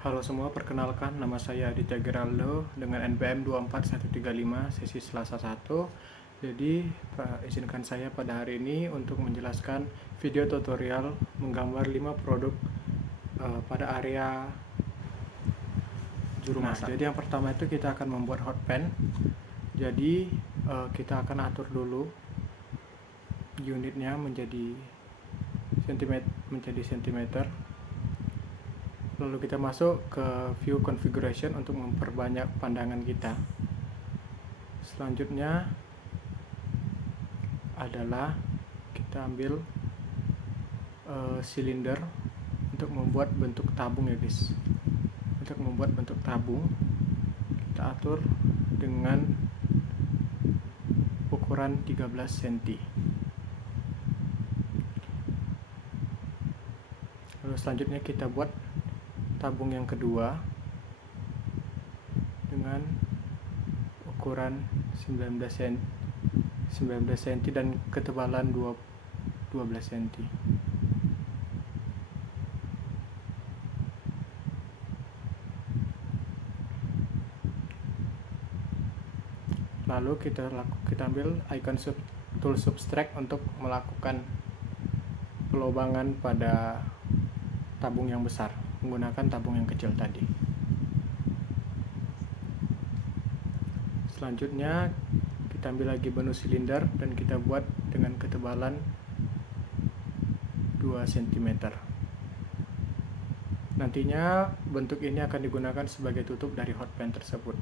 Halo semua, perkenalkan nama saya Aditya Geraldo dengan NPM 24135 sesi Selasa 1. Jadi, izinkan saya pada hari ini untuk menjelaskan video tutorial menggambar 5 produk pada area juru masak. Jadi yang pertama itu kita akan membuat hot pan. Jadi kita akan atur dulu unitnya menjadi sentimeter. Lalu kita masuk ke view configuration untuk memperbanyak pandangan kita. Selanjutnya adalah kita ambil silinder untuk membuat bentuk tabung ya guys. Untuk membuat bentuk tabung kita atur dengan ukuran 13 cm. Lalu selanjutnya kita buat tabung yang kedua dengan ukuran 19 cm dan ketebalan 12 cm. Lalu kita ambil icon tool subtract untuk melakukan pelobangan pada tabung yang besar menggunakan tabung yang kecil tadi. Selanjutnya kita ambil lagi menu silinder dan kita buat dengan ketebalan 2 cm. Nantinya bentuk ini akan digunakan sebagai tutup dari hot pan tersebut.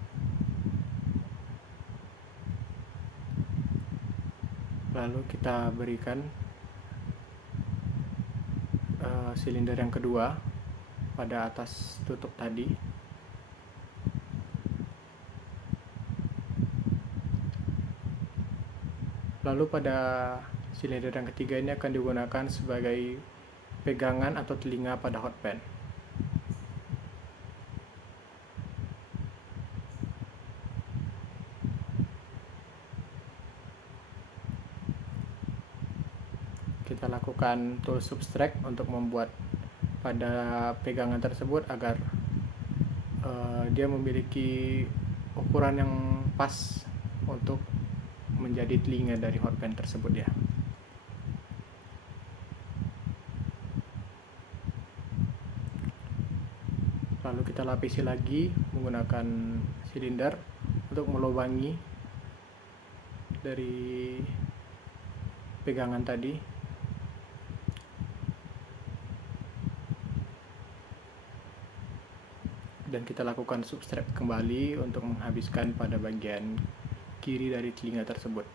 Lalu kita berikan silinder yang kedua pada atas tutup tadi. Lalu pada silinder yang ketiga ini akan digunakan sebagai pegangan atau telinga pada hot pan. Kita lakukan tool subtract untuk membuat pada pegangan tersebut agar dia memiliki ukuran yang pas untuk menjadi telinga dari hot pan tersebut ya. Lalu kita lapisi lagi menggunakan silinder untuk melubangi dari pegangan tadi. Dan kita lakukan subtract kembali untuk menghabiskan pada bagian kiri dari telinga tersebut.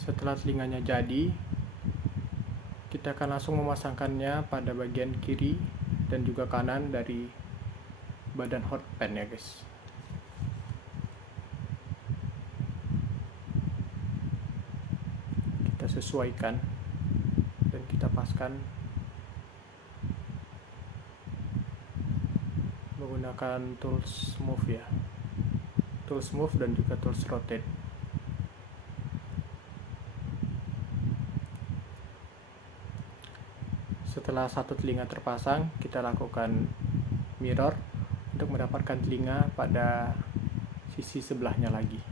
Setelah telinganya jadi, kita akan langsung memasangkannya pada bagian kiri dan juga kanan dari badan hot pan ya guys. Kita sesuaikan dan kita paskan menggunakan tools move ya, tools move dan juga tools rotate. Setelah satu telinga terpasang, kita lakukan mirror untuk mendapatkan telinga pada sisi sebelahnya lagi.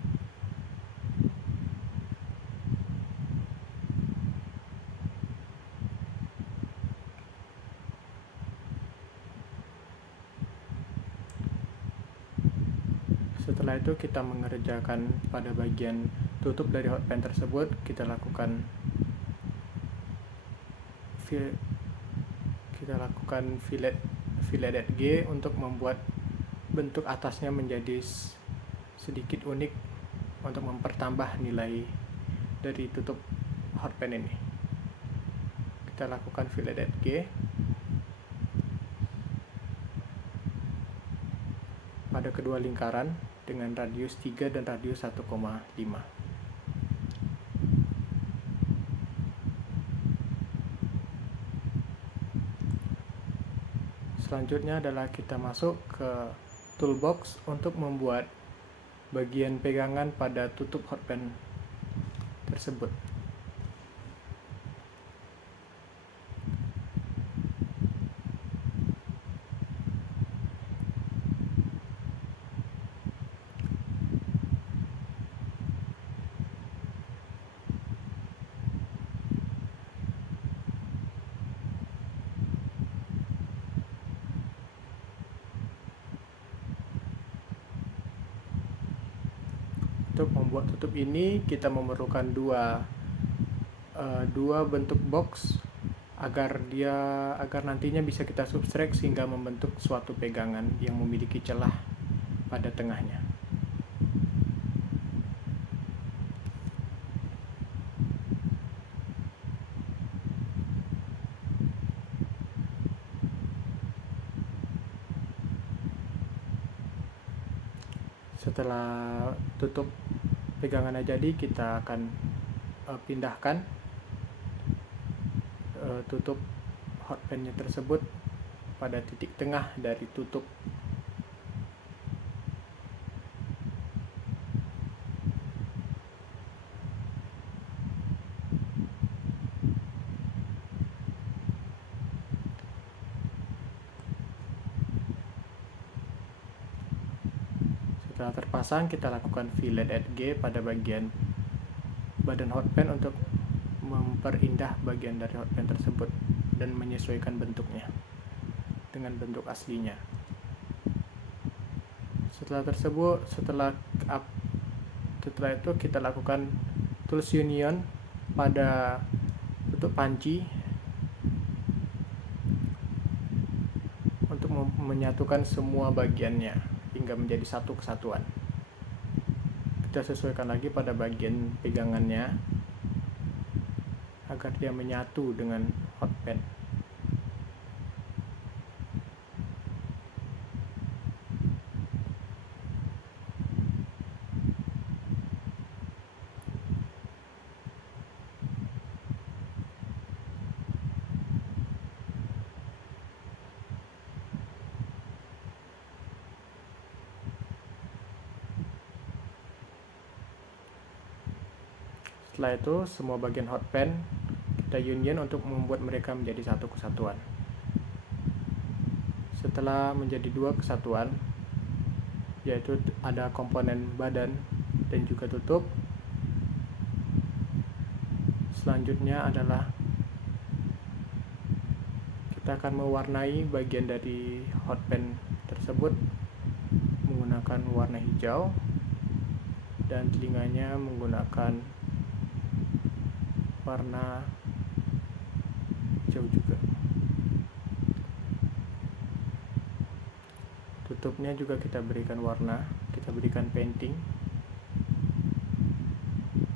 Setelah itu kita mengerjakan pada bagian tutup dari hot pan tersebut, kita lakukan fillet G untuk membuat bentuk atasnya menjadi sedikit unik untuk mempertambah nilai dari tutup hot pan ini. Kita lakukan fillet G pada kedua lingkaran dengan radius 3 dan radius 1,5. Selanjutnya adalah kita masuk ke toolbox untuk membuat bagian pegangan pada tutup hotpen tersebut. Untuk membuat tutup ini kita memerlukan dua bentuk box agar nantinya bisa kita subtract sehingga membentuk suatu pegangan yang memiliki celah pada tengahnya. Setelah tutup pegangannya jadi, kita akan pindahkan tutup hotpennya tersebut pada titik tengah dari tutup. Setelah terpasang, kita lakukan fillet at G pada bagian badan hotpen untuk memperindah bagian dari hotpen tersebut dan menyesuaikan bentuknya dengan bentuk aslinya. Setelah itu kita lakukan tools union pada tutup panci untuk menyatukan semua bagiannya hingga menjadi satu kesatuan. Kita sesuaikan lagi pada bagian pegangannya agar dia menyatu dengan hotpen. Setelah itu, semua bagian hotpen kita union untuk membuat mereka menjadi satu kesatuan. Setelah menjadi dua kesatuan, yaitu ada komponen badan dan juga tutup, selanjutnya adalah kita akan mewarnai bagian dari hotpen tersebut menggunakan warna hijau dan telinganya menggunakan warna hijau juga. Tutupnya juga kita berikan warna, kita berikan painting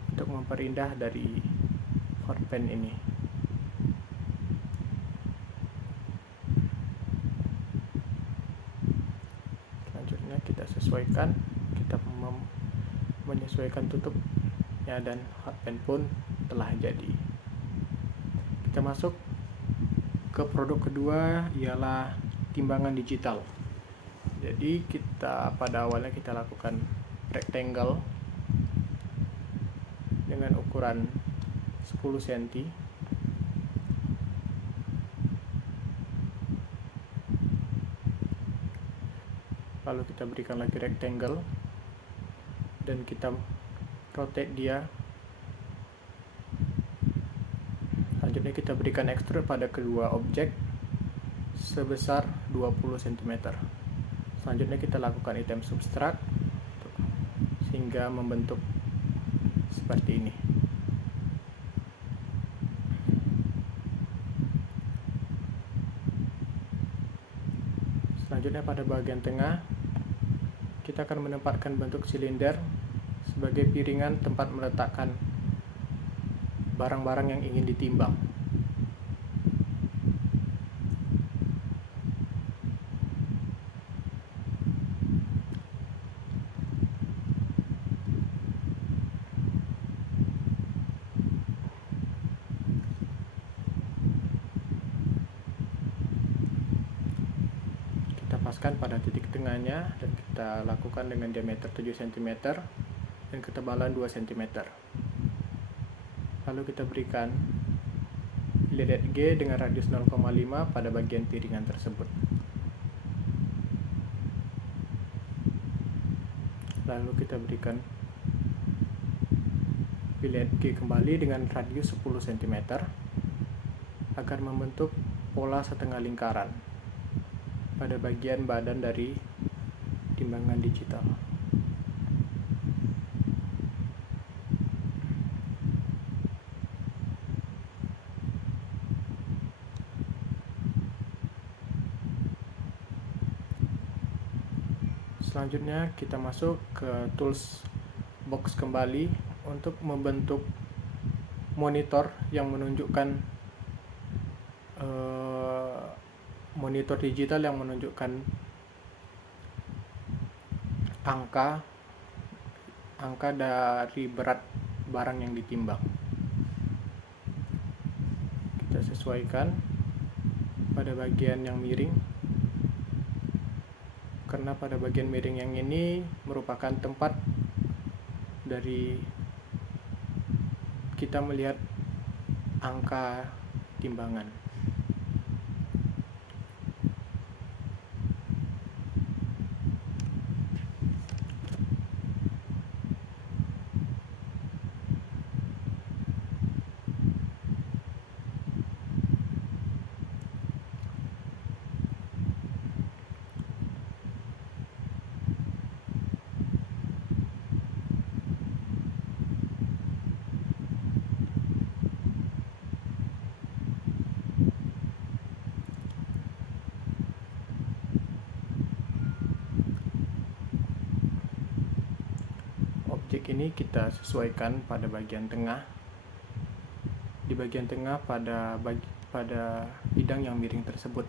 untuk memperindah dari hotpen ini. Selanjutnya kita sesuaikan, kita menyesuaikan tutupnya dan hotpen pun telah jadi. Kita masuk ke produk kedua, ialah timbangan digital. Jadi pada awalnya kita lakukan rectangle dengan ukuran 10 cm. Lalu kita berikan lagi rectangle dan kita rotate dia. Selanjutnya kita berikan extrude pada kedua objek sebesar 20 cm. Selanjutnya kita lakukan item subtract sehingga membentuk seperti ini. Selanjutnya pada bagian tengah kita akan menempatkan bentuk silinder sebagai piringan tempat meletakkan barang-barang yang ingin ditimbang. tetaskan pada titik tengahnya dan kita lakukan dengan diameter 7 cm dan ketebalan 2 cm. Lalu kita berikan fillet G dengan radius 0,5 pada bagian piringan tersebut. Lalu kita berikan fillet G kembali dengan radius 10 cm agar membentuk pola setengah lingkaran pada bagian badan dari timbangan digital. Selanjutnya kita masuk ke tools box kembali untuk membentuk monitor yang menunjukkan monitor digital yang menunjukkan angka dari berat barang yang ditimbang. Kita sesuaikan pada bagian yang miring, karena pada bagian miring yang ini merupakan tempat dari kita melihat angka timbangan. Objek ini kita sesuaikan pada bagian tengah. Di bagian tengah pada bidang yang miring tersebut.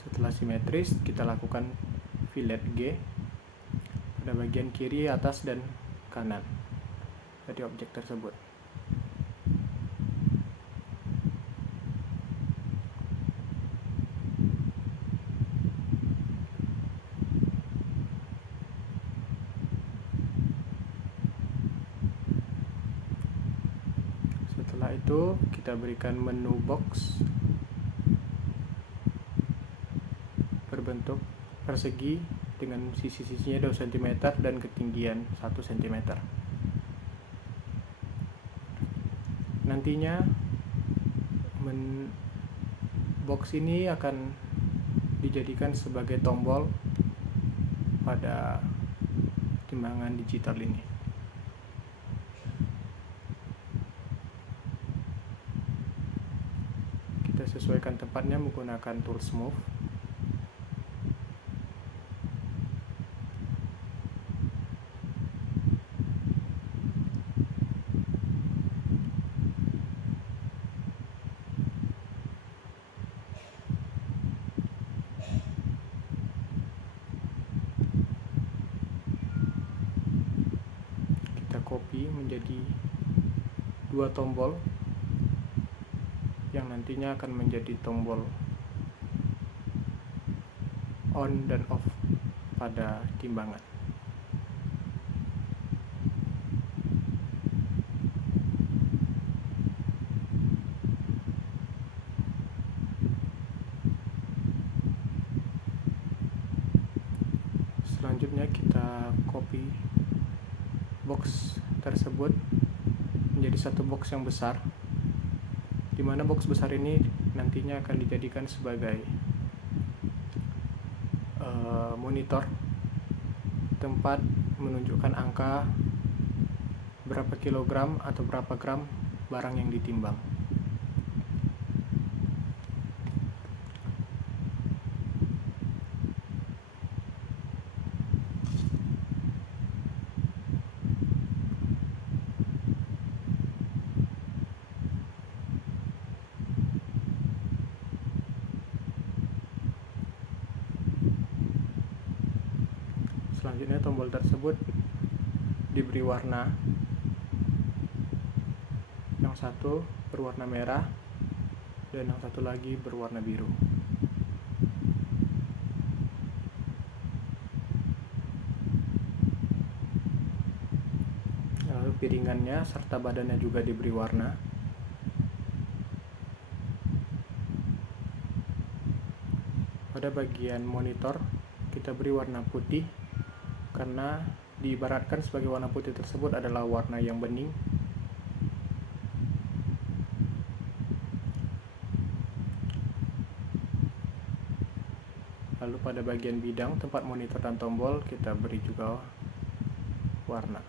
Setelah simetris, kita lakukan fillet G pada bagian kiri, atas, dan kanan dari objek tersebut. Setelah itu kita berikan menu box berbentuk persegi dengan sisi-sisinya 2 cm dan ketinggian 1 cm. Nantinya box ini akan dijadikan sebagai tombol pada timbangan digital ini. Kita sesuaikan tempatnya menggunakan tools move. Kita copy menjadi 2 tombol yang nantinya akan menjadi tombol on dan off pada timbangan. Selanjutnya kita copy box tersebut menjadi satu box yang besar, di mana box besar ini nantinya akan dijadikan sebagai monitor tempat menunjukkan angka berapa kilogram atau berapa gram barang yang ditimbang. Selanjutnya tombol tersebut diberi warna. Yang satu berwarna merah, dan yang satu lagi berwarna biru. Lalu piringannya serta badannya juga diberi warna. Pada bagian monitor kita beri warna putih karena diibaratkan sebagai warna putih tersebut adalah warna yang bening. Lalu pada bagian bidang tempat monitor dan tombol kita beri juga warna.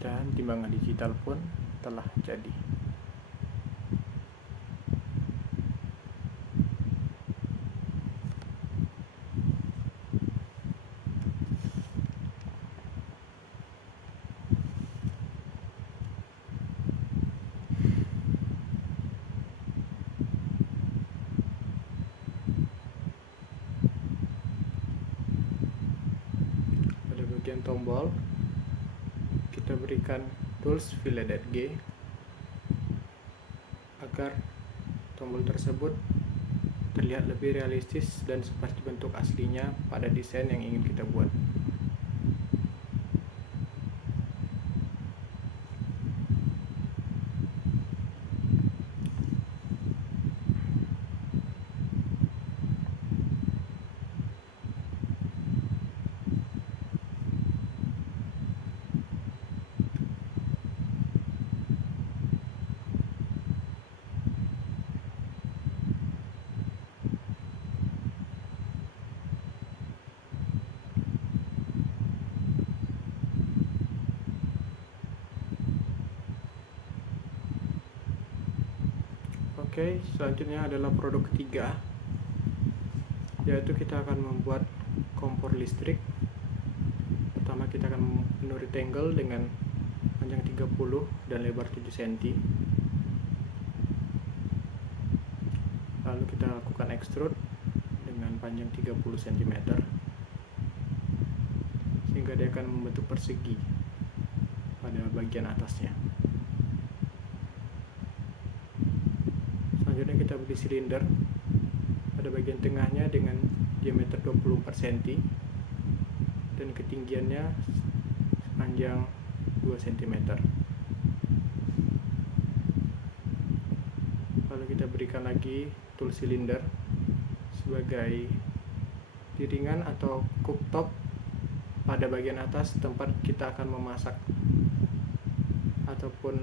Dan timbangan digital pun telah jadi. Pada bagian tombol kita berikan tools Fileted G agar tombol tersebut terlihat lebih realistis dan seperti bentuk aslinya pada desain yang ingin kita buat. Oke, selanjutnya adalah produk ketiga, yaitu kita akan membuat kompor listrik. Pertama kita akan rectangle dengan panjang 30 dan lebar 7 cm. Lalu kita lakukan extrude dengan panjang 30 cm sehingga dia akan membentuk persegi pada bagian atasnya. Selanjutnya kita beri silinder pada bagian tengahnya dengan diameter 24 cm dan ketinggiannya sepanjang 2 cm. Lalu kita berikan lagi tool silinder sebagai piringan atau cooktop pada bagian atas tempat kita akan memasak ataupun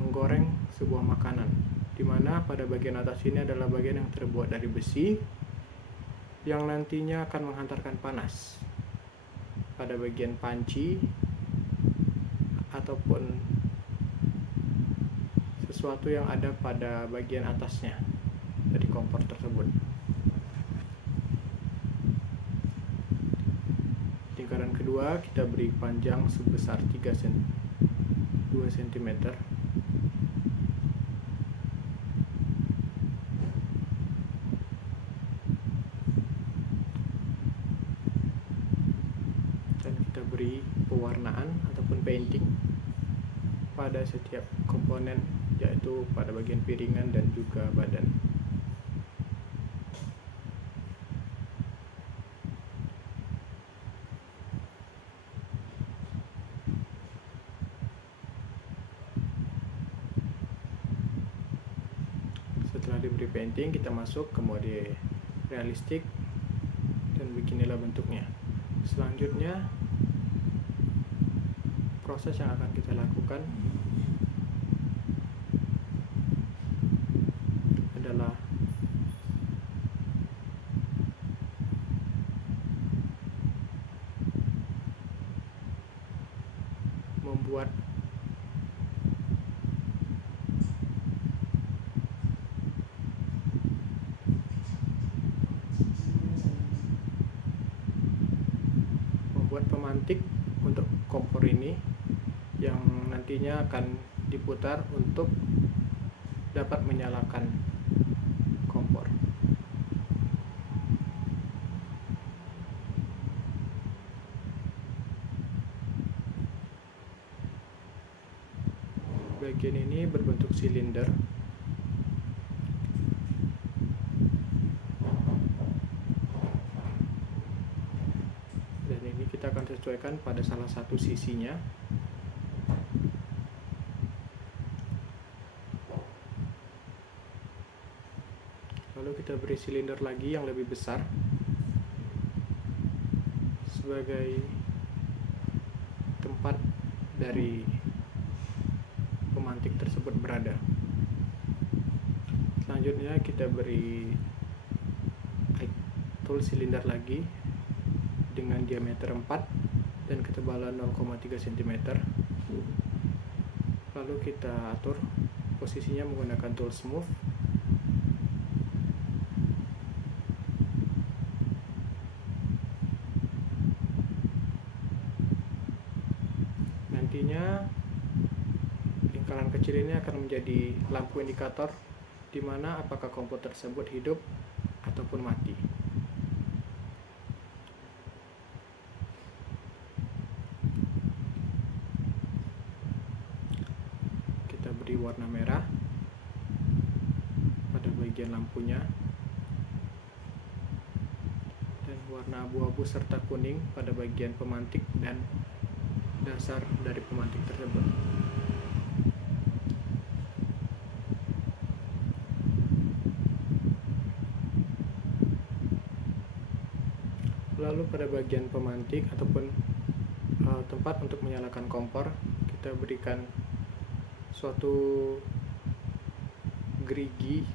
menggoreng sebuah makanan, di mana pada bagian atas ini adalah bagian yang terbuat dari besi yang nantinya akan menghantarkan panas pada bagian panci ataupun sesuatu yang ada pada bagian atasnya dari kompor tersebut. Lingkaran kedua kita beri panjang sebesar 2 cm. Dan kita beri pewarnaan ataupun painting pada setiap komponen, yaitu pada bagian piringan dan juga badan. Setelah diberi painting, kita masuk ke mode realistik dan beginilah bentuknya. Selanjutnya proses yang akan kita lakukan adalah membuat pemantik untuk kompor ini yang nantinya akan diputar untuk dapat menyalakan kompor. ini berbentuk silinder. Dan ini kita akan sesuaikan pada salah satu sisinya. Lalu kita beri silinder lagi yang lebih besar sebagai tempat dari pemantik tersebut berada. Selanjutnya kita beri tool silinder lagi dengan diameter 4 dan ketebalan 0,3 cm. Lalu kita atur posisinya menggunakan tool smooth. Nantinya lingkaran kecil ini akan menjadi lampu indikator di mana apakah kompor tersebut hidup ataupun mati. Kita beri warna merah pada bagian lampunya dan warna abu-abu serta kuning pada bagian pemantik dan dasar dari pemantik tersebut. Lalu pada bagian pemantik ataupun tempat untuk menyalakan kompor, kita berikan suatu gerigi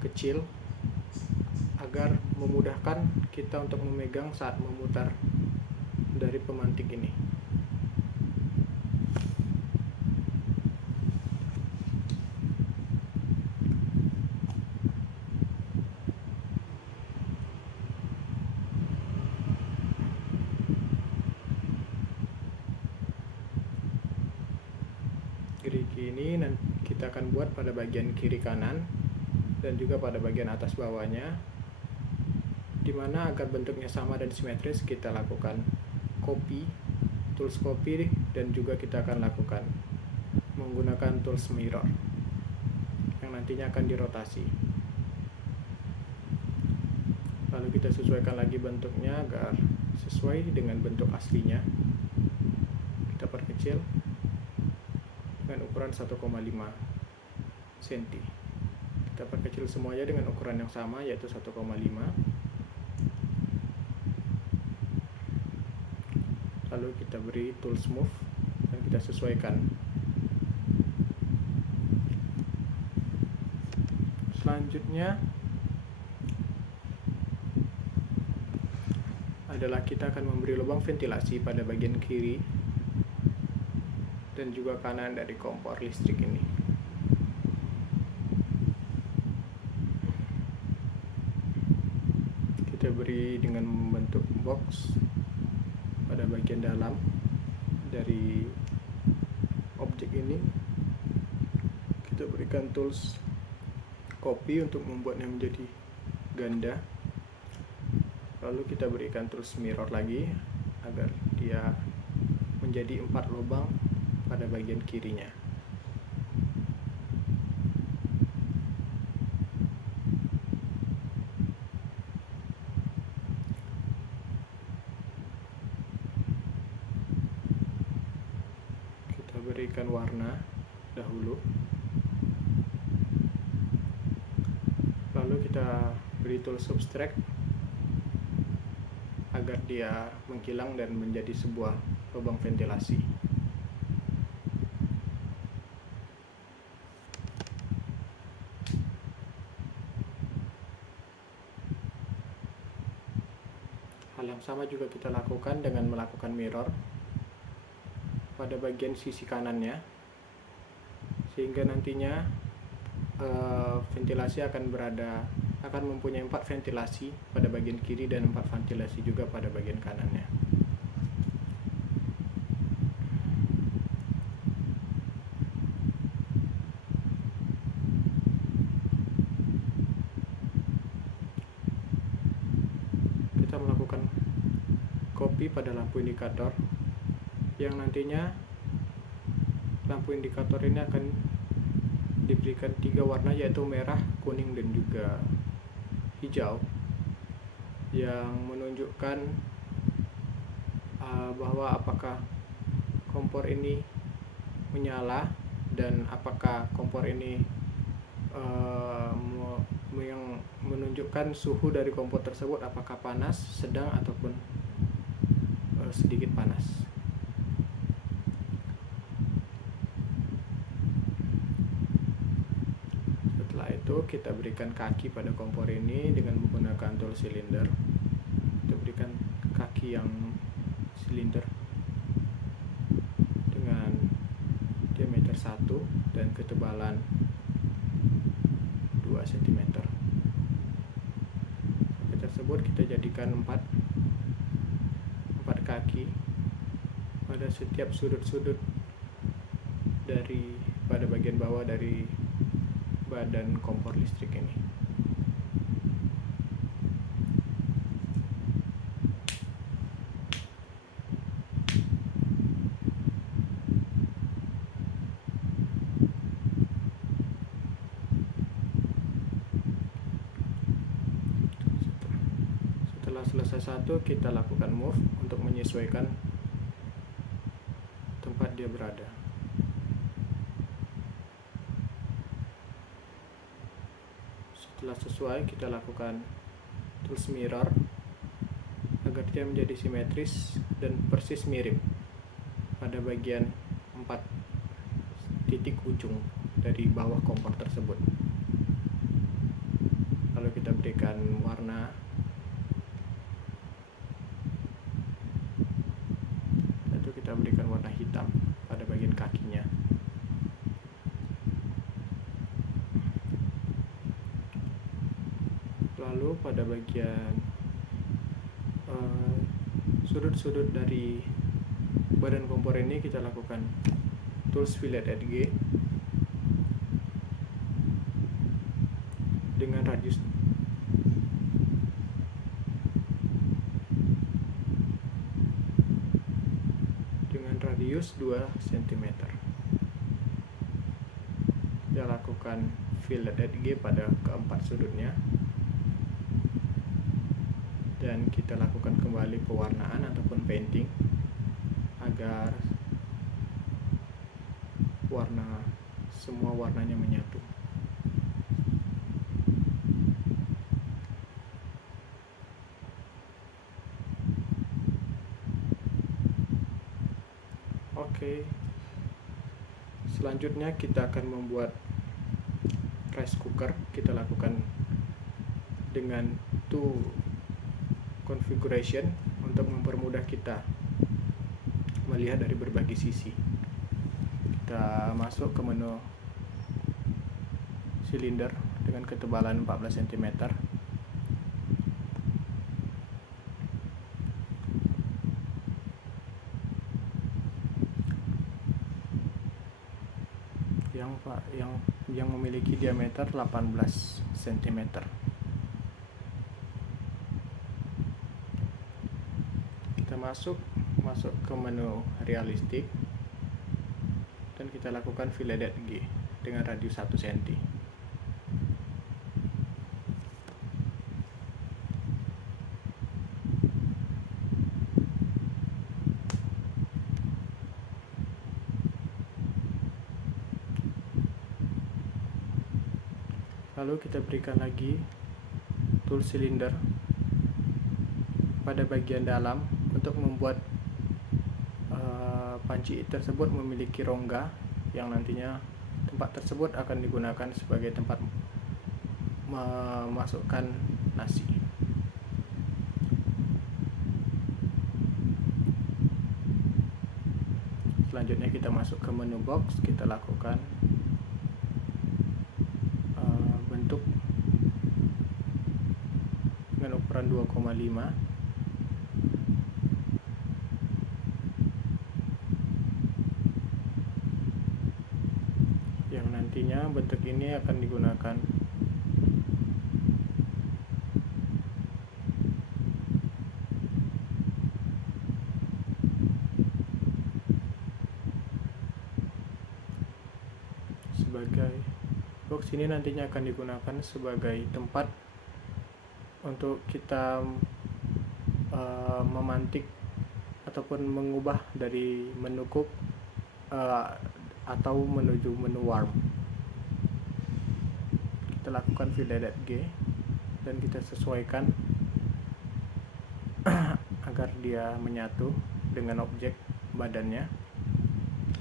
kecil agar memudahkan kita untuk memegang saat memutar dari pemantik ini. Gerigi ini kita akan buat pada bagian kiri kanan dan juga pada bagian atas bawahnya, dimana agar bentuknya sama dan simetris kita lakukan tools copy, dan juga kita akan lakukan menggunakan tools mirror yang nantinya akan dirotasi. Lalu kita sesuaikan lagi bentuknya agar sesuai dengan bentuk aslinya. Kita perkecil dengan ukuran 1,5 cm. Kita perkecil semuanya dengan ukuran yang sama, yaitu 1,5. Lalu kita beri tool smooth dan kita sesuaikan. Selanjutnya adalah kita akan memberi lubang ventilasi pada bagian kiri dan juga kanan dari kompor listrik ini. Kita beri dengan membentuk box pada bagian dalam dari objek ini. Kita berikan tools copy untuk membuatnya menjadi ganda. Lalu kita berikan tools mirror lagi agar dia menjadi 4 lubang pada bagian kirinya. Kita berikan warna dahulu, lalu kita beri tool subtract agar dia menghilang dan menjadi sebuah lubang ventilasi. Hal yang sama juga kita lakukan dengan melakukan mirror pada bagian sisi kanannya, sehingga nantinya ventilasi akan mempunyai 4 ventilasi pada bagian kiri dan 4 ventilasi juga pada bagian kanannya. Kita melakukan copy pada lampu indikator yang nantinya lampu indikator ini akan diberikan 3 warna, yaitu merah, kuning, dan juga hijau, yang menunjukkan bahwa apakah kompor ini menyala dan apakah kompor ini yang menunjukkan suhu dari kompor tersebut apakah panas, sedang, ataupun sedikit panas. Setelah itu kita berikan kaki pada kompor ini dengan menggunakan tool silinder. Kita berikan kaki yang silinder dengan diameter 1 dan ketebalan 2 cm. Kaki tersebut kita jadikan 4 kaki pada setiap sudut-sudut pada bagian bawah dari badan kompor listrik ini. Setelah selesai satu, kita lakukan move untuk menyesuaikan tempat dia berada. Setelah sesuai, kita lakukan tools mirror agar dia menjadi simetris dan persis mirip pada bagian 4 titik ujung dari bawah kompor tersebut. Lalu kita berikan warna, yaitu kita berikan warna hitam pada bagian kakinya. Lalu pada bagian sudut-sudut dari badan kompor ini kita lakukan tools fillet edge dengan radius dengan radius 2 cm. Kita lakukan fillet edge pada keempat sudutnya, dan kita lakukan kembali pewarnaan ataupun painting agar semua warnanya menyatu. Oke. Selanjutnya kita akan membuat rice cooker. Kita lakukan dengan two configuration untuk mempermudah kita melihat dari berbagai sisi. Kita masuk ke menu silinder dengan ketebalan 14 cm. yang memiliki diameter 18 cm. Kita masuk ke menu realistik dan kita lakukan fillet edge dengan radius 1 cm. Lalu kita berikan lagi tool silinder pada bagian dalam untuk membuat panci tersebut memiliki rongga yang nantinya tempat tersebut akan digunakan sebagai tempat memasukkan nasi. Selanjutnya kita masuk ke menu box, kita lakukan bentuk dengan ukuran 2,5 yang nantinya bentuk ini akan digunakan sebagai box ini nantinya akan digunakan sebagai tempat untuk kita memantik ataupun mengubah dari menu cook atau menuju menu warm. Kita lakukan fill.g dan kita sesuaikan agar dia menyatu dengan objek badannya.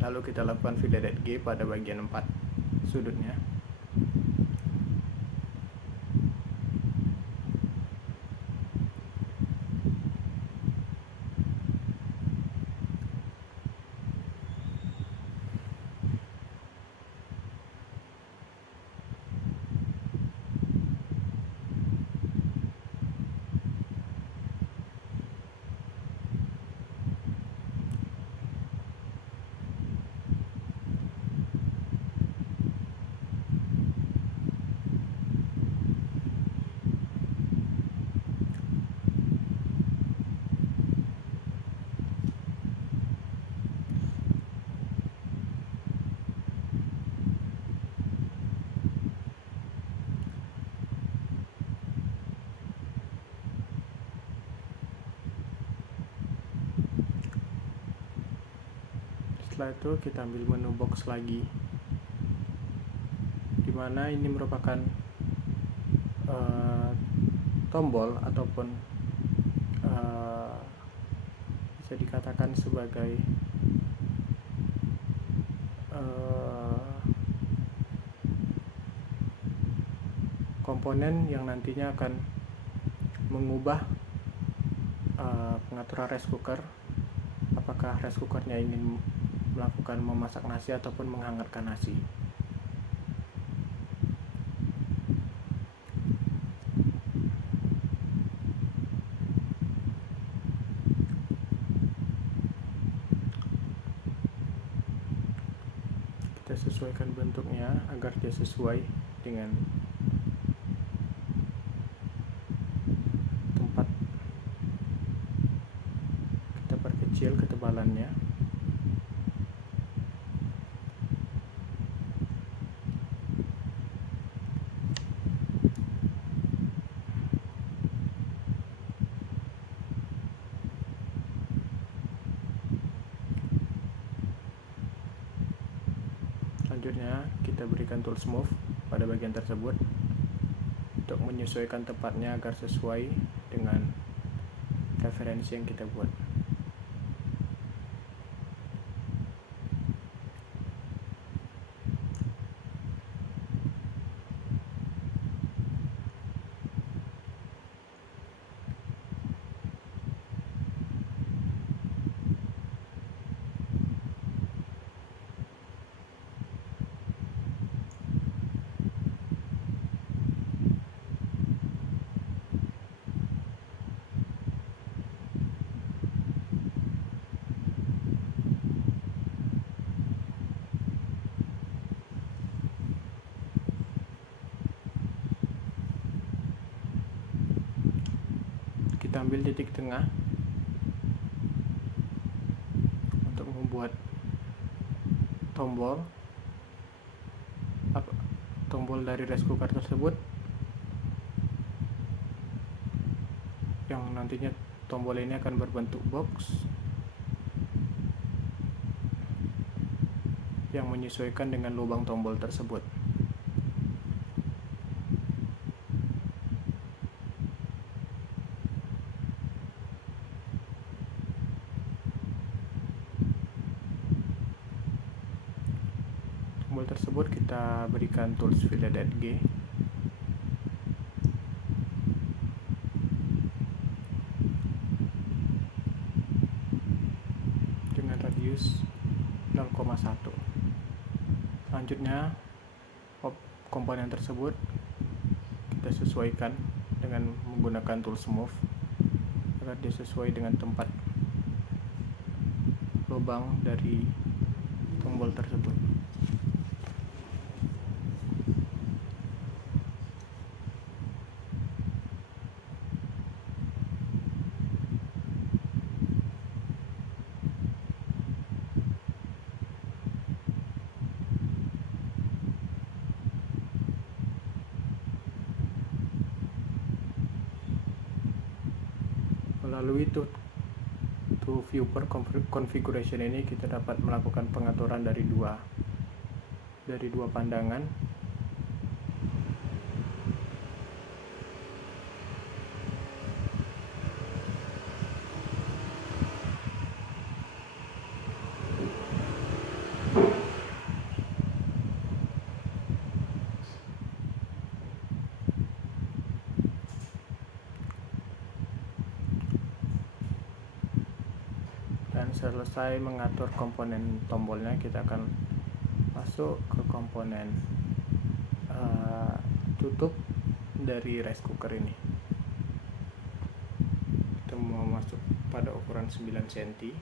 Lalu kita lakukan fill.g pada bagian 4 sudutnya. Setelah itu kita ambil menu box lagi, dimana ini merupakan tombol ataupun bisa dikatakan sebagai komponen yang nantinya akan mengubah pengaturan rice cooker, apakah rice cookernya ingin melakukan memasak nasi ataupun menghangatkan nasi. Kita sesuaikan bentuknya agar dia sesuai dengan tempat. Kita perkecil ketebalannya. Selanjutnya kita berikan tools move pada bagian tersebut untuk menyesuaikan tempatnya agar sesuai dengan referensi yang kita buat. Kita ambil titik tengah untuk membuat tombol dari rice cooker tersebut, yang nantinya tombol ini akan berbentuk box yang menyesuaikan dengan lubang tombol tersebut. Tombol tersebut kita berikan tools fill.g dengan radius 0,1. Selanjutnya komponen tersebut kita sesuaikan dengan menggunakan tools move agar dia sesuai dengan tempat lubang dari tombol tersebut. Melalui to viewer configuration ini kita dapat melakukan pengaturan dari dua pandangan. Dan selesai mengatur komponen tombolnya, kita akan masuk ke komponen tutup dari rice cooker ini. Kita mau masuk pada ukuran 9 cm.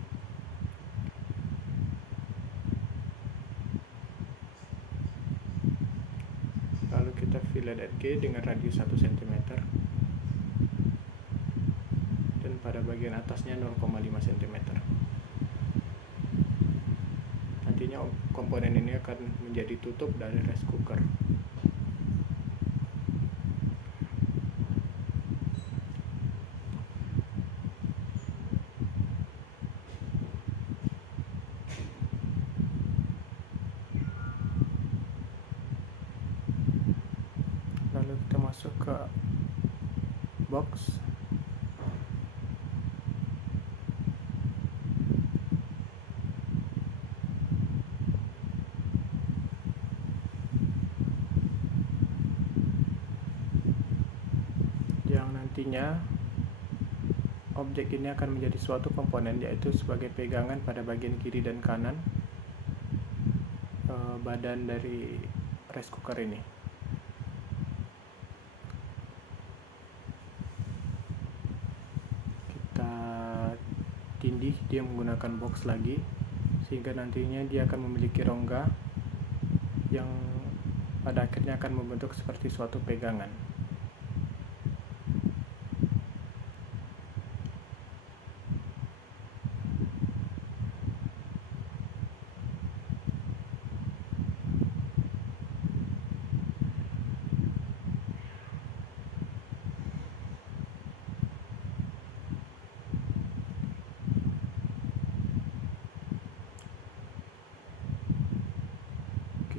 Lalu kita fillet at G dengan radius 1 cm. Dan pada bagian atasnya 0,5 cm. Nantinya komponen ini akan menjadi tutup dari rice cooker. Lalu kita masuk ke box. Yang nantinya objek ini akan menjadi suatu komponen, yaitu sebagai pegangan pada bagian kiri dan kanan badan dari rice cooker ini. Kita tindih dia menggunakan box lagi, sehingga nantinya dia akan memiliki rongga yang pada akhirnya akan membentuk seperti suatu pegangan.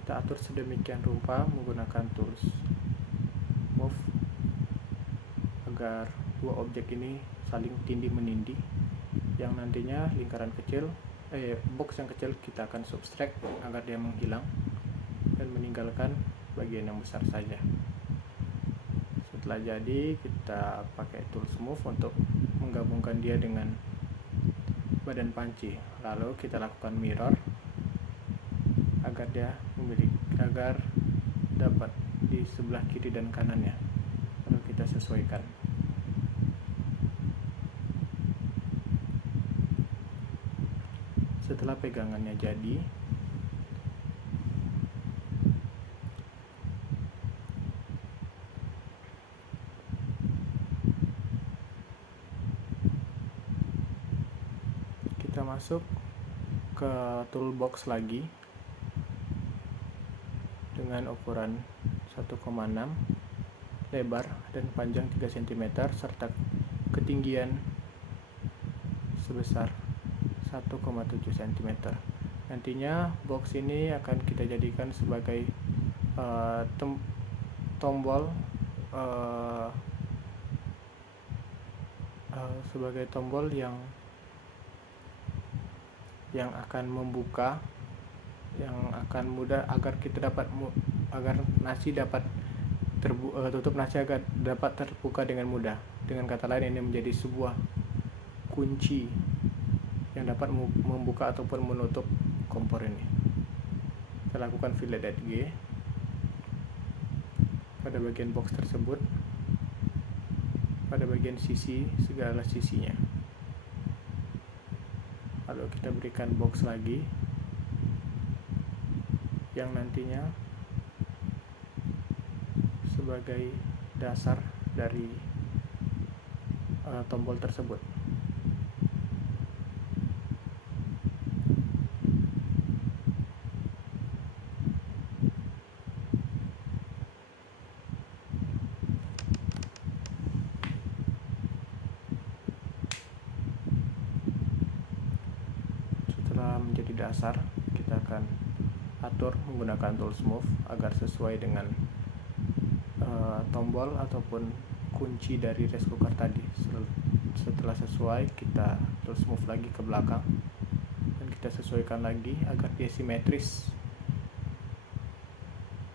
Kita atur sedemikian rupa menggunakan tools move agar dua objek ini saling tindih menindih, yang nantinya lingkaran kecil box yang kecil kita akan subtract agar dia menghilang dan meninggalkan bagian yang besar saja. Setelah jadi, kita pakai tools move untuk menggabungkan dia dengan badan panci. Lalu kita lakukan mirror agar dapat di sebelah kiri dan kanannya. Lalu kita sesuaikan. Setelah pegangannya jadi, kita masuk ke toolbox lagi dengan ukuran 1,6, lebar dan panjang 3 cm serta ketinggian sebesar 1,7 cm. Nantinya box ini akan kita jadikan sebagai tombol yang akan membuka, yang akan mudah agar nasi dapat tutup nasi agar dapat terbuka dengan mudah. Dengan kata lain, ini menjadi sebuah kunci yang dapat membuka ataupun menutup kompor ini. Kita lakukan fillet at G pada bagian box tersebut, pada bagian sisi, segala sisinya. Lalu kita berikan box lagi yang nantinya sebagai dasar dari tombol tersebut. dasar kita akan atur menggunakan tools move agar sesuai dengan tombol ataupun kunci dari rice cooker tadi. Setelah sesuai, kita tools move lagi ke belakang dan kita sesuaikan lagi agar dia simetris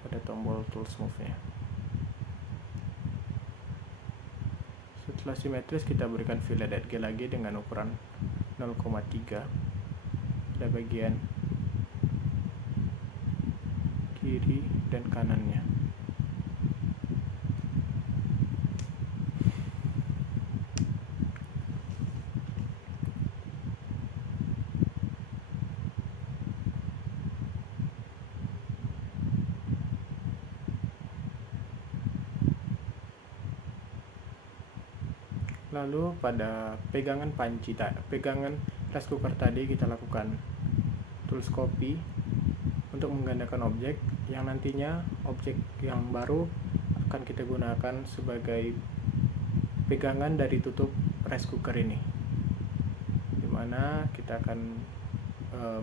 pada tombol tools move-nya. Setelah simetris, kita berikan fillet edge lagi dengan ukuran 0,3 pada bagian kiri dan kanannya. Lalu pada pegangan rice cooker tadi kita lakukan tools copy untuk menggandakan objek yang nantinya objek yang baru akan kita gunakan sebagai pegangan dari tutup rice cooker ini, dimana kita akan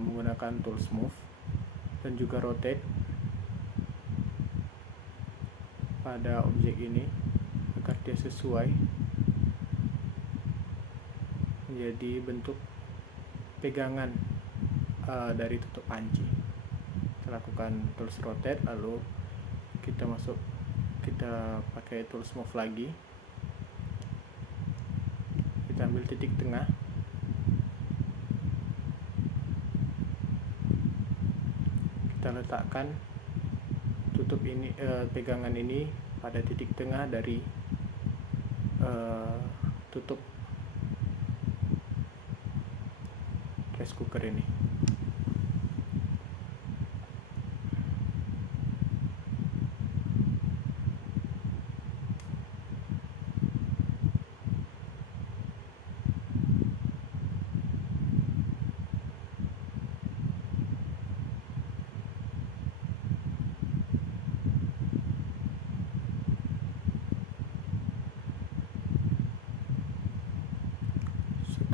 menggunakan tools move dan juga rotate pada objek ini agar dia sesuai menjadi bentuk pegangan dari tutup panci. Kita lakukan tools rotate, lalu kita pakai tools move lagi, kita ambil titik tengah, kita letakkan tutup ini pegangan ini pada titik tengah dari tutup rice cooker ini.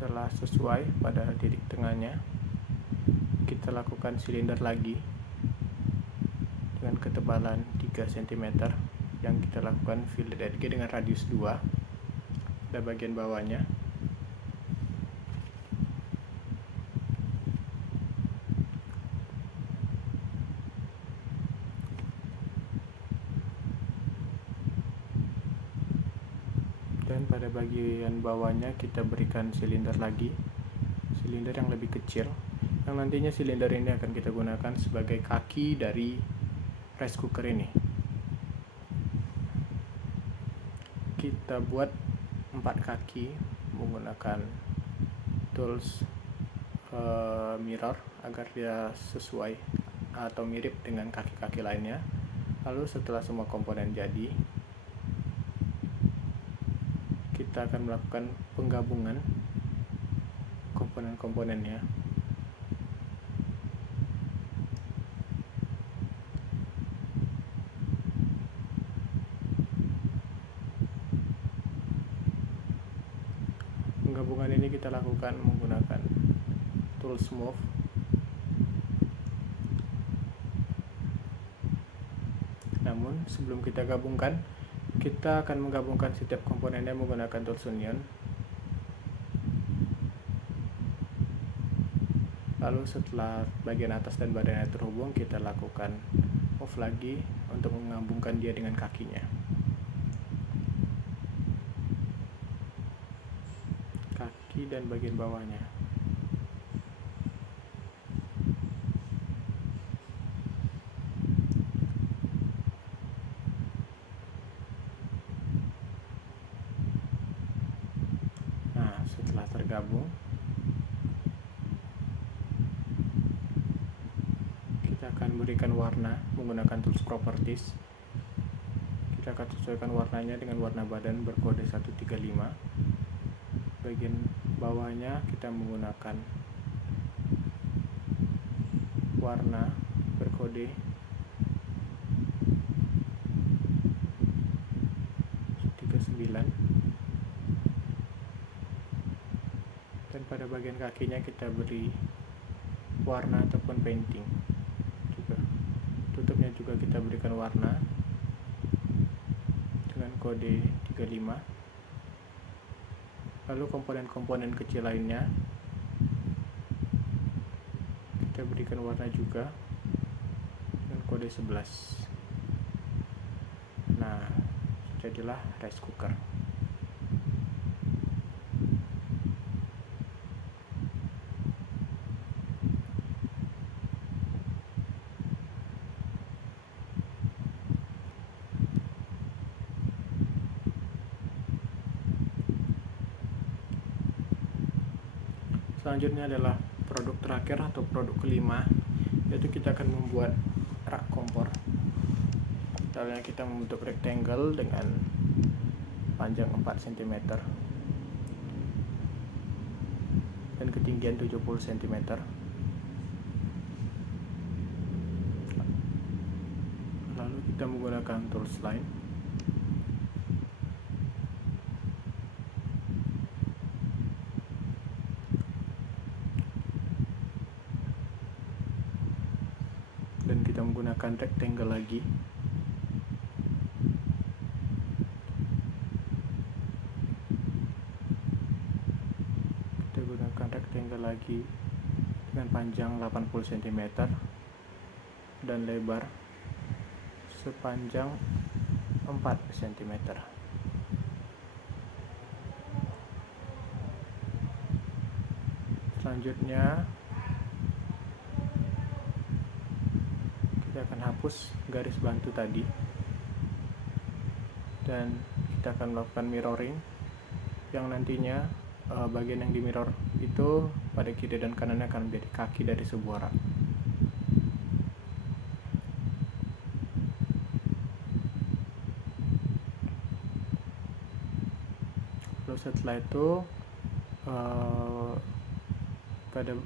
Setelah sesuai pada titik tengahnya, kita lakukan silinder lagi dengan ketebalan 3 cm yang kita lakukan fillet edge dengan radius 2 pada bagian bawahnya. Dan pada bagian bawahnya kita berikan silinder lagi, silinder yang lebih kecil, yang nantinya silinder ini akan kita gunakan sebagai kaki dari rice cooker ini. Kita buat 4 kaki menggunakan tools mirror agar dia sesuai atau mirip dengan kaki-kaki lainnya. Lalu setelah semua komponen jadi, kita akan melakukan penggabungan komponen-komponennya. Penggabungan ini kita lakukan menggunakan tools move. Namun sebelum kita gabungkan, kita akan menggabungkan setiap komponennya menggunakan tools union. Lalu setelah bagian atas dan badannya terhubung, kita lakukan move lagi untuk menggabungkan dia dengan kakinya. Kaki dan bagian bawahnya. Nah, setelah tergabung, kita akan berikan warna menggunakan tools properties. Kita akan sesuaikan warnanya dengan warna badan berkode 135. Bagian bawahnya kita menggunakan warna berkode 39. Dan pada bagian kakinya kita beri warna ataupun painting juga. Tutupnya juga kita berikan warna dengan kode 35. Lalu komponen-komponen kecil lainnya kita berikan warna juga dengan kode 11. Nah, jadilah rice cooker. Selanjutnya adalah produk terakhir atau produk kelima, yaitu kita akan membuat rak kompor. Caranya kita membentuk rectangle dengan panjang 4 cm dan ketinggian 70 cm. Lalu kita menggunakan tools line. Dan kita menggunakan rectangle lagi. Kita gunakan rectangle lagi dengan panjang 80 cm dan lebar sepanjang 4 cm. Selanjutnya kita akan hapus garis bantu tadi dan kita akan melakukan mirroring, yang nantinya bagian yang di mirror itu pada kiri dan kanannya akan menjadi kaki dari sebuah rak. Lalu setelah itu pada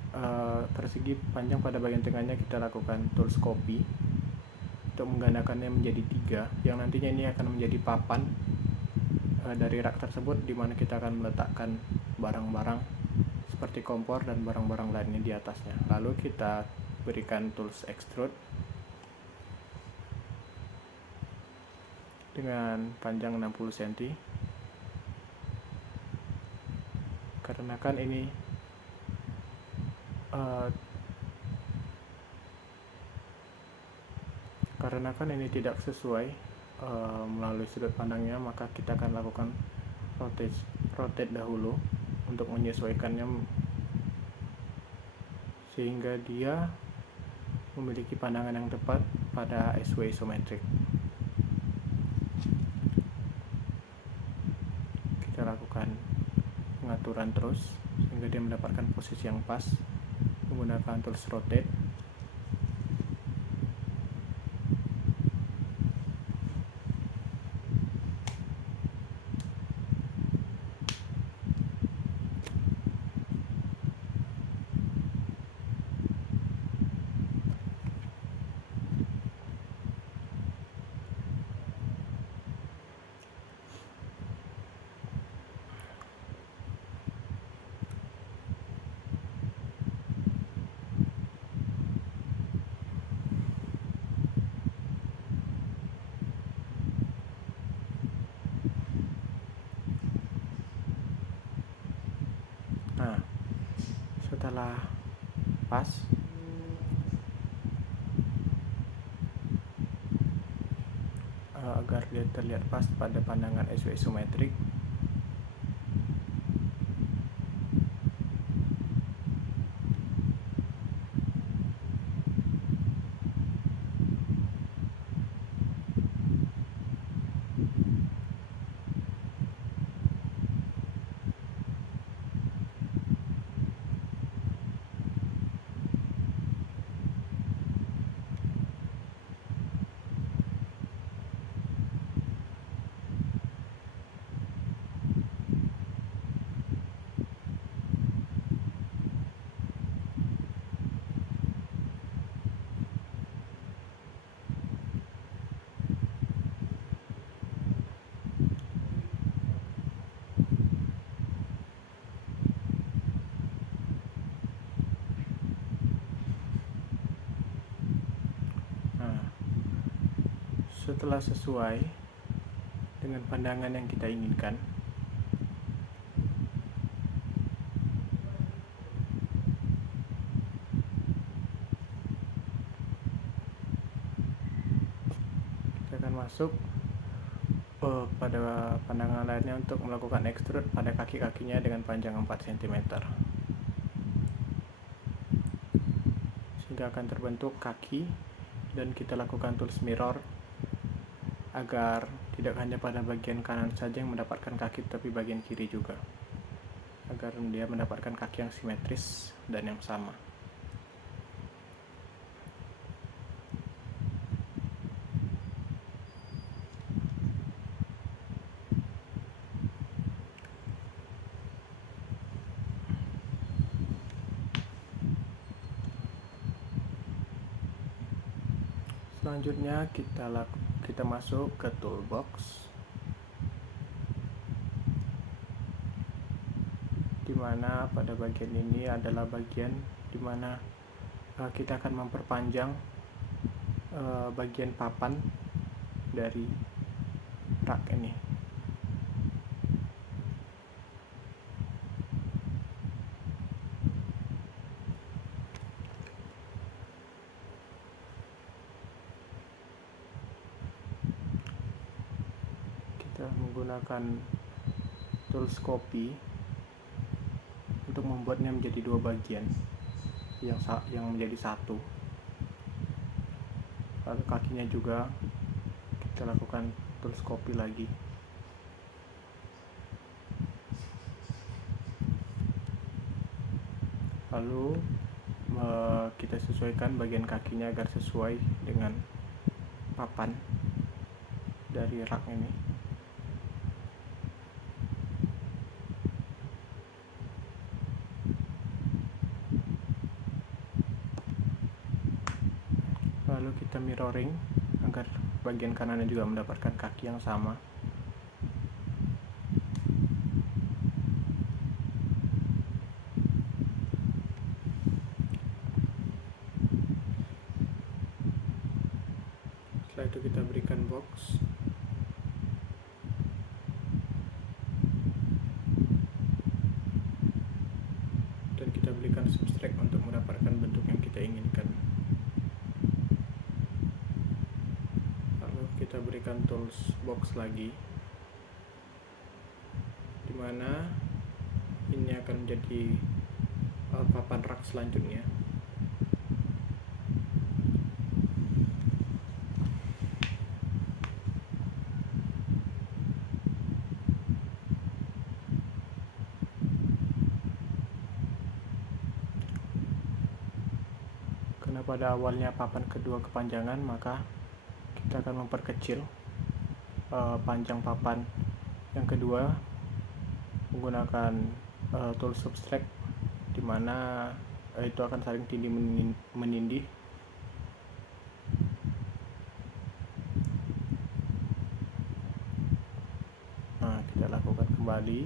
persegi panjang pada bagian tengahnya kita lakukan tools copy untuk menggandakannya menjadi 3, yang nantinya ini akan menjadi papan dari rak tersebut, di mana kita akan meletakkan barang-barang seperti kompor dan barang-barang lainnya di atasnya. Lalu kita berikan tools extrude dengan panjang 60 cm, karena kan ini tidak sesuai melalui sudut pandangnya, maka kita akan lakukan rotate dahulu untuk menyesuaikannya sehingga dia memiliki pandangan yang tepat pada SW isometric. Kita lakukan pengaturan terus sehingga dia mendapatkan posisi yang pas menggunakan tools rotate. Nah, setelah pas, agar dia terlihat pas pada pandangan SW isometrik, Setelah sesuai dengan pandangan yang kita inginkan, kita akan masuk pada pandangan lainnya untuk melakukan extrude pada kaki-kakinya dengan panjang 4 cm, sehingga akan terbentuk kaki. Dan kita lakukan tools mirror agar tidak hanya pada bagian kanan saja yang mendapatkan kaki, tapi bagian kiri juga, agar dia mendapatkan kaki yang simetris dan yang sama. Selanjutnya kita masuk ke toolbox, dimana pada bagian ini adalah bagian dimana kita akan memperpanjang bagian papan dari rak ini. Kita menggunakan tools copy untuk membuatnya menjadi dua bagian yang menjadi satu. Lalu kakinya juga kita lakukan tools copy lagi. Lalu kita sesuaikan bagian kakinya agar sesuai dengan papan dari rak ini. Lalu kita mirroring agar bagian kanannya juga mendapatkan kaki yang sama. Setelah itu kita berikan box. Dan kita berikan subtract untuk mendapatkan bentuk yang kita inginkan. Lalu kita berikan tools box lagi, dimana ini akan menjadi papan rak selanjutnya. Karena pada awalnya papan kedua kepanjangan, maka kita akan memperkecil panjang papan yang kedua menggunakan tool subtract, dimana itu akan saling tindih menindih. Nah, kita lakukan kembali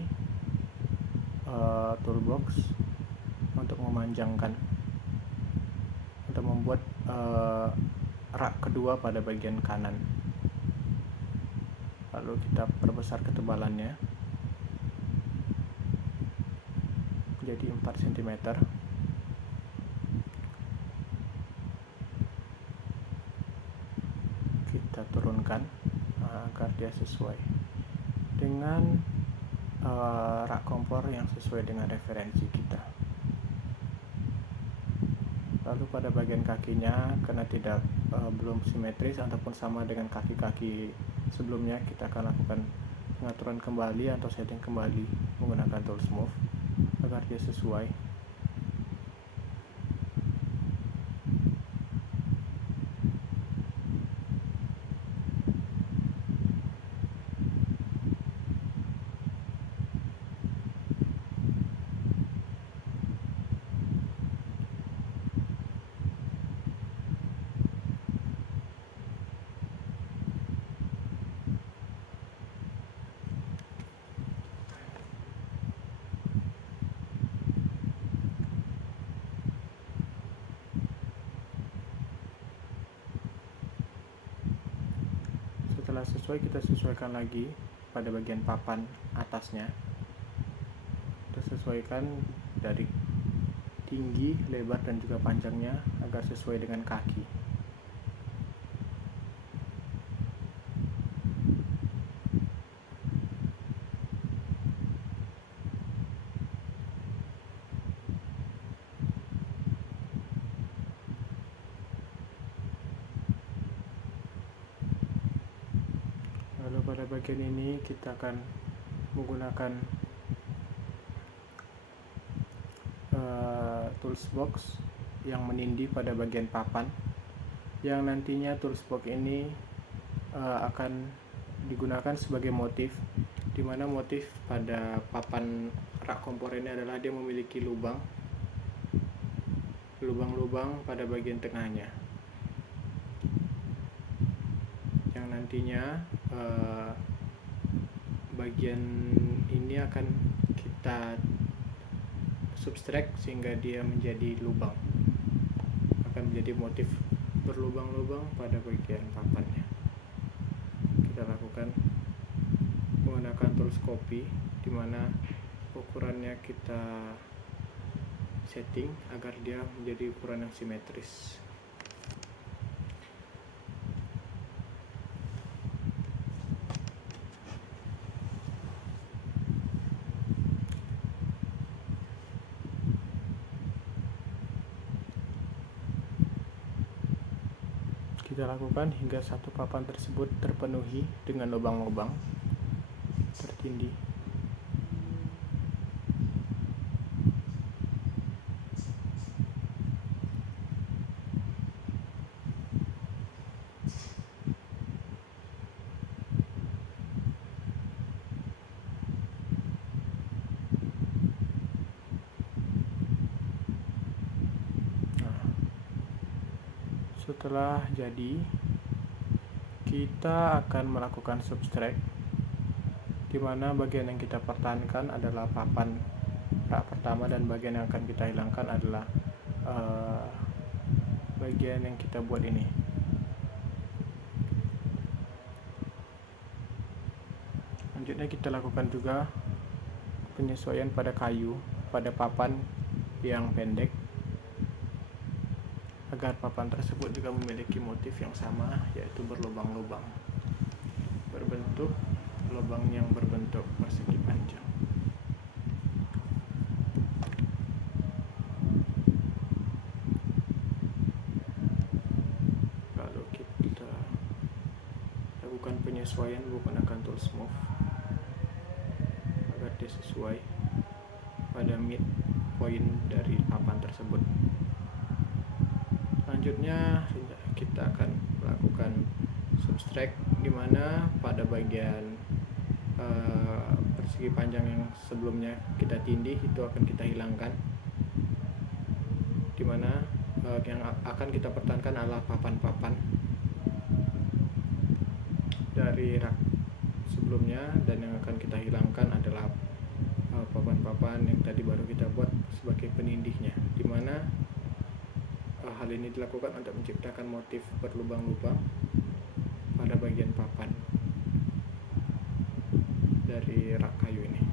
toolbox untuk memanjangkan, untuk membuat rak kedua pada bagian kanan. Lalu kita perbesar ketebalannya menjadi 4 cm. Kita turunkan agar dia sesuai dengan rak kompor yang sesuai dengan referensi kita. Lalu pada bagian kakinya, karena belum simetris ataupun sama dengan kaki-kaki sebelumnya, kita akan lakukan pengaturan kembali atau setting kembali menggunakan tool smooth agar dia sesuai. Setelah sesuai, kita sesuaikan lagi pada bagian papan atasnya. Kita sesuaikan dari tinggi, lebar, dan juga panjangnya agar sesuai dengan kaki. Lalu pada bagian ini kita akan menggunakan tools box yang menindih pada bagian papan, yang nantinya tools box ini akan digunakan sebagai motif, di mana motif pada papan rak kompor ini adalah dia memiliki lubang-lubang pada bagian tengahnya, yang nantinya bagian ini akan kita subtract sehingga dia menjadi lubang, akan menjadi motif berlubang-lubang pada bagian papannya. Kita lakukan menggunakan tools copy, di mana ukurannya kita setting agar dia menjadi ukuran yang simetris. Kita lakukan hingga satu papan tersebut terpenuhi dengan lubang-lubang tertindih. Setelah jadi, kita akan melakukan subtract, di mana bagian yang kita pertahankan adalah papan rak pertama, dan bagian yang akan kita hilangkan adalah bagian yang kita buat ini. Selanjutnya kita lakukan juga penyesuaian pada kayu pada papan yang pendek, agar papan tersebut juga memiliki motif yang sama, yaitu berlubang-lubang, berbentuk lubang yang berbentuk persegi panjang. Lalu kita lakukan penyesuaian menggunakan tool smooth agar dia sesuai pada mid point dari papan tersebut. Selanjutnya kita akan melakukan subtract, di mana pada bagian persegi panjang yang sebelumnya kita tindih itu akan kita hilangkan, di mana yang akan kita pertahankan adalah papan-papan dari rak sebelumnya, dan yang akan kita hilangkan adalah papan-papan yang tadi baru kita buat sebagai penindihnya, di mana hal ini dilakukan untuk menciptakan motif berlubang-lubang pada bagian papan dari rak kayu ini.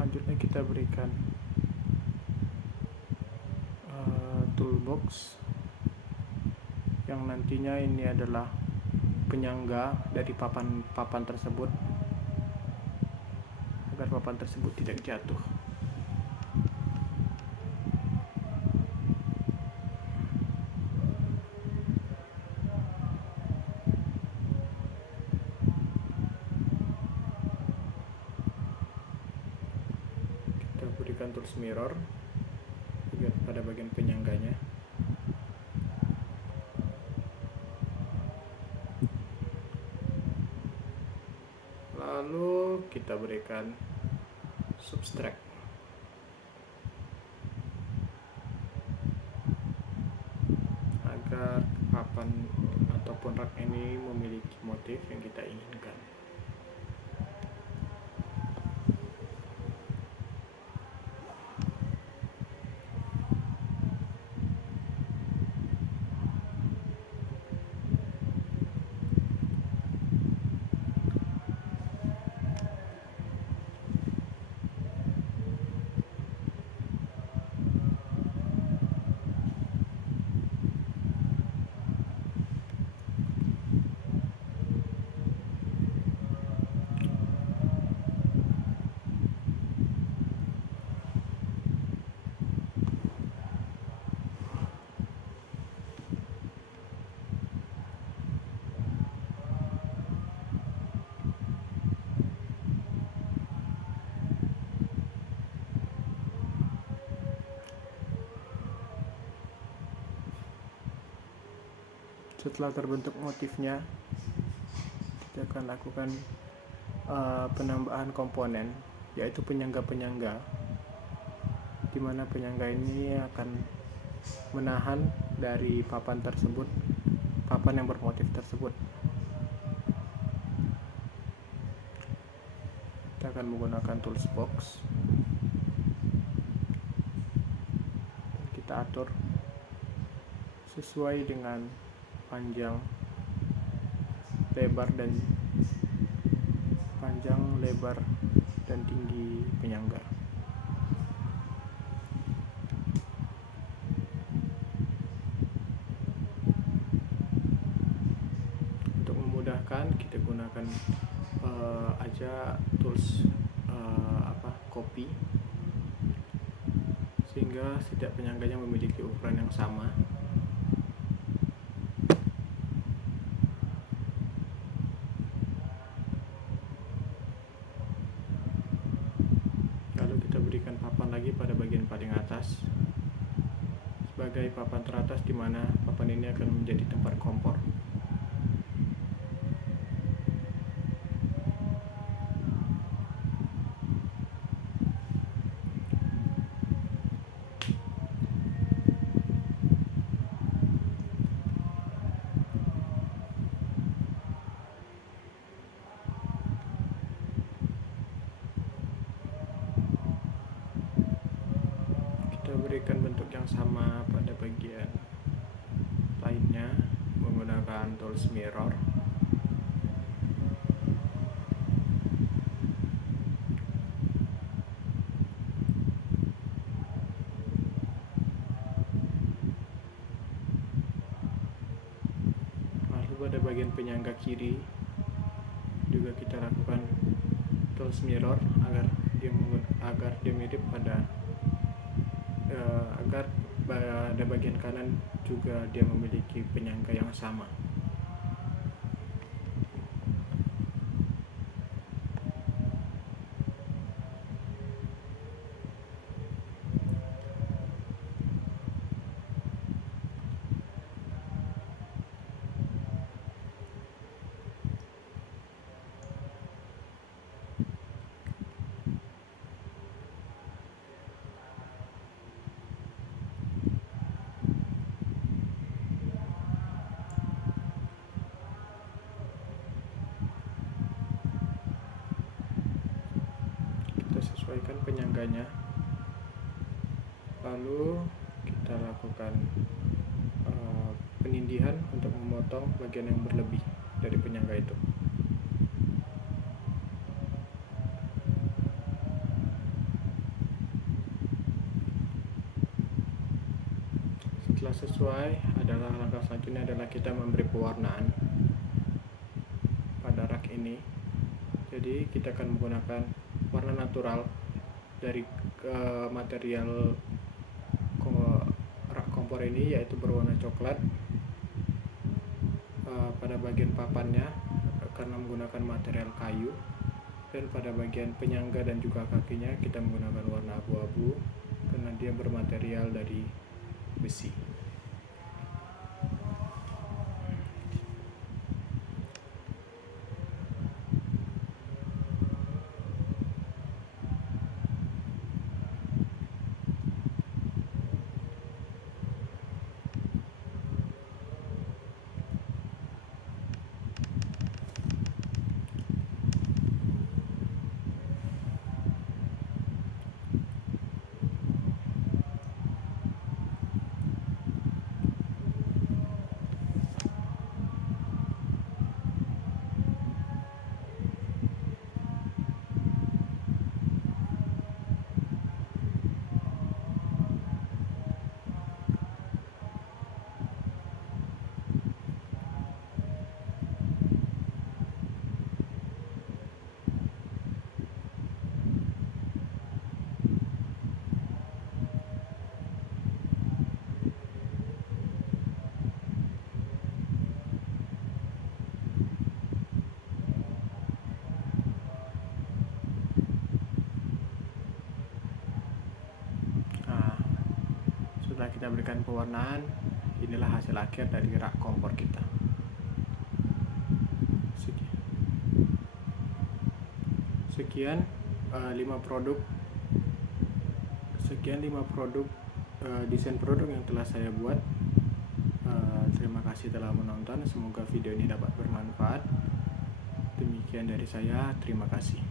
Selanjutnya kita berikan toolbox yang nantinya ini adalah penyangga dari papan tersebut, agar papan tersebut tidak jatuh. Kita berikan tools mirror juga pada bagian penyangganya. kita berikan substrak agar papan ataupun rak ini memiliki motif yang kita inginkan. Setelah terbentuk motifnya, kita akan lakukan penambahan komponen, yaitu penyangga-penyangga, di mana penyangga ini akan menahan dari papan tersebut, papan yang bermotif tersebut. Kita akan menggunakan tools box. Kita atur sesuai dengan panjang, lebar, dan tinggi penyangga. Untuk memudahkan, kita gunakan aja tools copy, sehingga setiap penyangganya memiliki ukuran yang sama. Berikan papan lagi pada bagian paling atas sebagai papan teratas, di mana papan ini akan menjadi tempat kompor. Berikan bentuk yang sama pada bagian lainnya menggunakan tools mirror. Lalu pada bagian penyangga kiri juga kita lakukan tools mirror agar dia mirip pada agar pada bagian kanan juga dia memiliki penyangga yang sama. Sesuaikan penyangganya, lalu kita lakukan penindihan untuk memotong bagian yang berlebih dari penyangga itu. Setelah sesuai, langkah selanjutnya adalah kita memberi pewarnaan pada rak ini. Jadi kita akan menggunakan warna natural dari material rak kompor ini, yaitu berwarna coklat. Pada bagian papannya karena menggunakan material kayu, dan pada bagian penyangga dan juga kakinya kita menggunakan warna abu-abu karena dia bermaterial dari besi. setelah kita berikan pewarnaan, inilah hasil akhir dari rak kompor kita. Sekian 5 produk desain produk yang telah saya buat. Terima kasih telah menonton, semoga video ini dapat bermanfaat. Demikian dari saya, terima kasih.